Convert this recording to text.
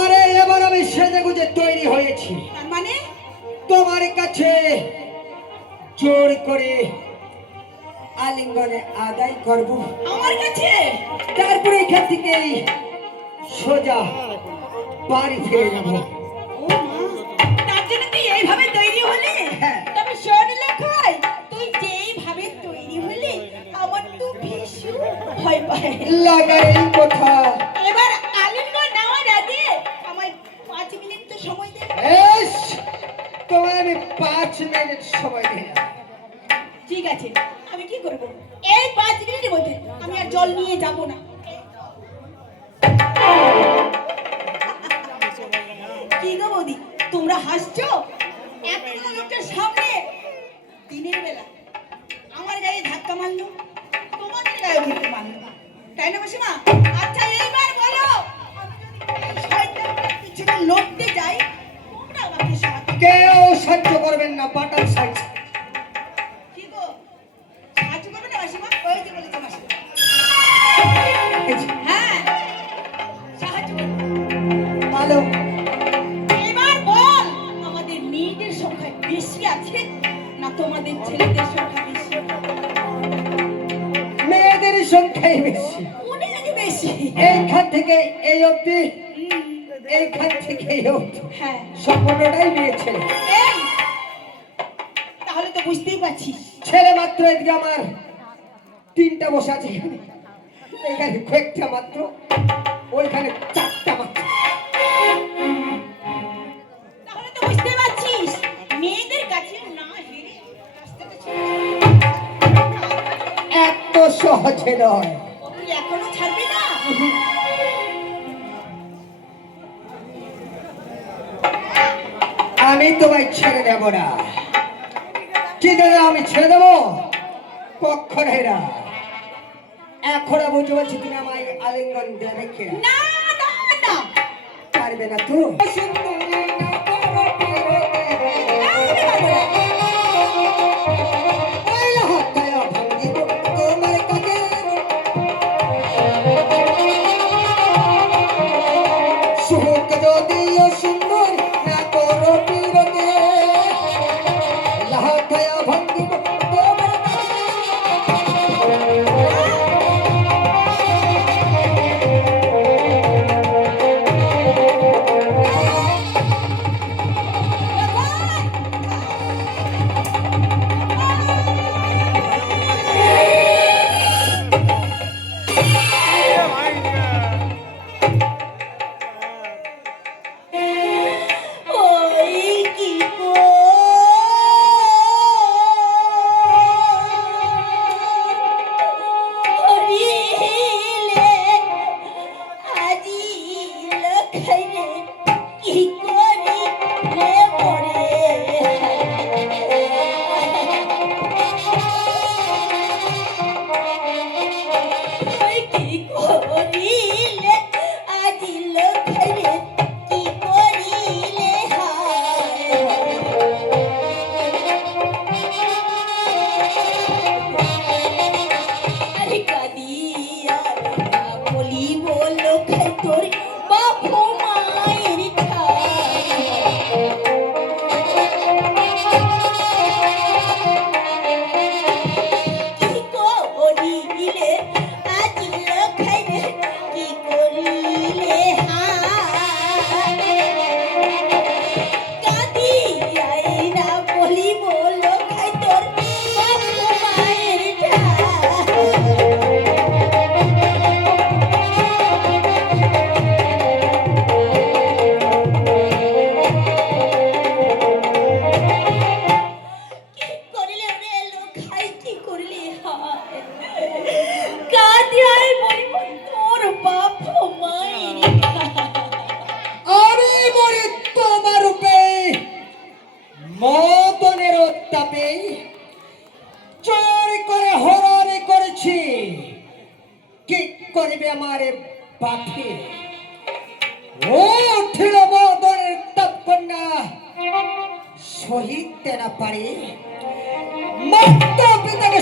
আরে এবার আমি সেজে গুজে তৈরি হয়েছি, মানে তোমার কাছে জোর করে আলিঙ্গনে আদায় করব, আমার কাছে? তারপরে এখান থেকে সোজা বাড়ি ফিরে যাব। ও মা, তার জন্য তুই এইভাবে তৈরি হলি? হ্যাঁ। তবে শোন লক্ষাই, তুই যেইভাবে তৈরি হলি আমার তো ভীষণ ভয় পায়। লাগাই কথা। এবার আলিঙ্গন নেওয়ার আগে আমায় 5 মিনিট তো সময় দে। বেশ, তোমায় আমি 5 মিনিট সময় দিলাম। ঠিক আছে, আমি কি করব? এই 5 মিনিটের মধ্যে আমি আর জল নিয়ে যাব না। কি গো বৌদি, তোমরা হাসছো? এত লোকের সামনে দিনের বেলা আমার গায়ে ধাক্কা মারলো, তোমাদের গায়ে ধাক্কা মারলো, তাই না মাসিমা? আচ্ছা এইবার বলো, আমি যদি এই শয়তানের পিছনে লড়তে যাই, তোমরা আমাকে সাহায্য কেউ সাহায্য করবেন না, বাটার সাইজ। কি গো, সাহায্য করবে না মাসিমা? ওই যে বলেছে মাসিমা। হ্যাঁ, সাহায্য করবে। ভালো। এবার বল, আমাদের মেয়েদের সংখ্যা বেশি আছে না তোমাদের ছেলেদের সংখ্যা বেশি? মেয়েদের সংখ্যাই বেশি। অনেক বেশি। এইখান থেকে এই অবধি, এইখান থেকে এই অবধি হ্যাঁ, সম্পূর্ণটাই মেয়ে ছেলে। এই তাহলে তো বুঝতেই পারছিস। ছেলে মাত্র এদিকে আমার 3টা বসে আছে, এখানে কয়েকটা মাত্র, ওইখানে 4টা মাত্র। তাহলে তো বুঝতেই পারছিস মেয়েদের কাছে না হেরে রাস্তাটা ছেড়ে এত সহজে নয়। তুই এখনো ছাড়বি না? আমি তোমায় ছেড়ে দেব না। কি দেবে? আমি ছেড়ে দেবো? কখনোই না। এখন বুঝতে পারছি তুমি আমায় আলিঙ্গন দেবে কিনা। না না না, পারবে না তো? সুন্দর না করো বিরতে লাহায়া ভঙ্গিব তোমার ওই কি গো, হরিলে আজি লখাইরে কি করি রে মরে। ওই কি করিলে আজি লখাইরে কি করিলে হায়। আরে কাদিয়া বলি বলো খাই তোর বাপ মায়ের ঠাই। কি করিলে আজ লখাইরে কি করিলে হায়। কাদিয়াই না বলি বলো খাই তোর বাপ মায়ের ঠাই। কি করিলে রে লখাই, কি করিলে হায়। কাদিয়াই বলিব তোর বাপ মায়ের ঠাই। আমি মরি তোমার রূপে, মদনের তাপে চোরি করে হরণ করেছি। কি করবে আমার বাপে? ও উঠিল মদনের তাপ কন্যা, সহিত না পারে মাতা পিতাকে